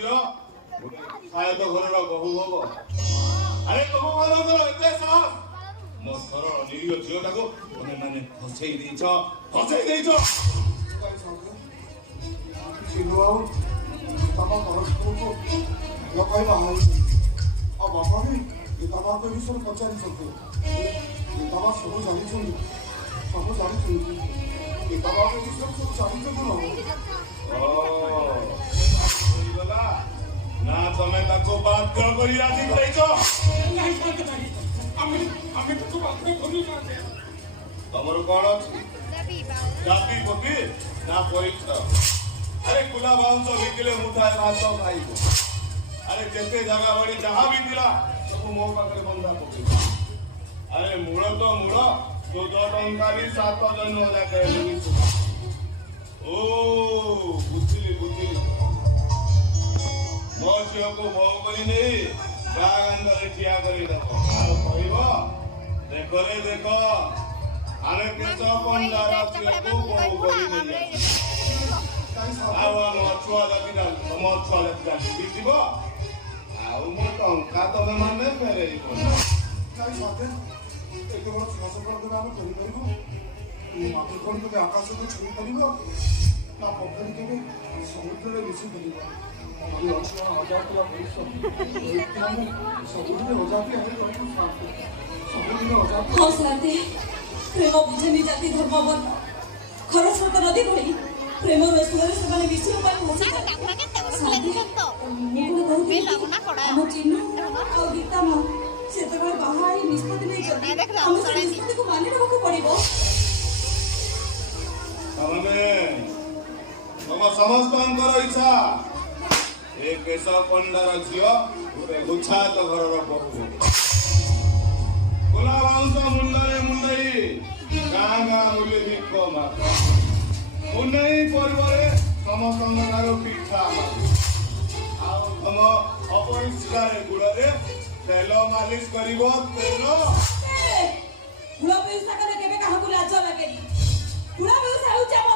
ଝିଅ ଖାୟତ ଘରର ବହୁ ହବ। ଆରେ ତମ ମାନଙ୍କର ଏତେ ସାହସ ମୋ ସରଳ ନିରୀହ ଝିଅଟାକୁ ତମେ ମାନେ ଫସେଇ ଦେଇଛ। ତମ ପରସ୍ପରକୁ ଭଲ କହି ବାହାରିଛନ୍ତି ଆଉ ବାପା ବି ଗୀତାମାଙ୍କ ବିଷୟରେ ପଚାରିଛନ୍ତି। ଗୀତାମା ସବୁ ଜାଣିଛନ୍ତି ଗୀତାମାଙ୍କ ବିଷୟରେ ସବୁ ଜାଣିଛନ୍ତି ନା ନା ତମେ ତାକୁ ବାଧ୍ୟ କରି ରାଜି କରେଇଛ। ତମର କଣ ଅଛି ଜାତି ପତି ନା ପରୀକ୍ଷା? ଆରେ କୁଲା ବାଉଁଶ ବିକିଲେ ମୁଠାଏ ଭାତ ଖାଇବ। ଆରେ ଯେତେ ଜାଗା ବାଡ଼ି ଯାହା ବି ଥିଲା ସବୁ ମୋ ପାଖରେ ବନ୍ଧା ପକେଇବ। ଆରେ ମୂଳ ତ ମୂଳ 14 ଟଙ୍କା ବି 7 ଜଣ ଯାକେ। ଓ ବୁଝିଲି ମୋ ଝିଅକୁ ବୋହୂ କରି ନେଇ ଗାଁ ଗାଣ୍ଡରେ ଠିଆ କରିଦେବ ଆଉ କହିବ ଦେଖ ଆମେ କେଶ ପଣ୍ଡାର ଝିଅକୁ ବୋହୂ କରି ନେଇ ଆଉ ଆମ ଛୁଆ ଜାତିଟା ତମ ଛୁଆ ଜାତିଟା ଯିବ ଆଉ ମୋ ଟଙ୍କା ତମେ ମାନେ ଫେରେଇବ। ଏତେ ବଡ଼ ଛୁଆ ସଫଳ ଆମେ କରିପାରିବୁ? ମାତୃ କେବେ ଆକାଶକୁ ଛୁଇଁ ପାରିବ ନା ପୋଖରୀ କେବେ ସମୁଦ୍ରରେ ମିଶି ପାରିବ? ପ୍ରେମ ବୁଝେନି ଜାତି ଧର୍ମ ବର୍ଣ୍ଣ ଖରସ୍ରୋତ ନଦୀ ଭଳି ପ୍ରେମ ରସରେ ସେମାନେ ମିଶିବା ପାଇଁ ଆମ ଚିହ୍ନ ଆଉ ଗୀତାମା ସେତେବେଳେ ବାହା ହେଇ ନିଷ୍ପତ୍ତି ନେଇଛନ୍ତି। ଆମ ସେ ନିଷ୍ପତ୍ତିକୁ ମାନି ନେବାକୁ ପଡିବ। ତମ ସମସ୍ତଙ୍କର ଇଚ୍ଛା ଏ କେଶ ପଣ୍ଡାର ଝିଅ ଗୋଟେ ଗୁଚ୍ଛାତ ଘରର ବୋହୂ। ଗୋଲା ବାଉଁଶ ମୁଣ୍ଡରେ ମୁଣ୍ଡେଇ ଗାଁ ବୁଲି ଭିକ ମାଗ। ମୁଣ୍ଡେଇ ପର୍ବରେ ସମସ୍ତଙ୍କ ଠାରୁ ପିଠା ମାଗ। ଆଉ ତମ ଅପରିଷ୍କାର ଗୁଡ଼ରେ ତେଲ ମାଲିସ କରିବ। ତେଲ ଗୁଳ ବ୍ୟବସ୍ଥା କଲେ କେବେ କାହାକୁ ଲାଜ ଲାଗେନି। ଗୁଳ ବ୍ୟବସ୍ଥା ହେଉଛି ଆମ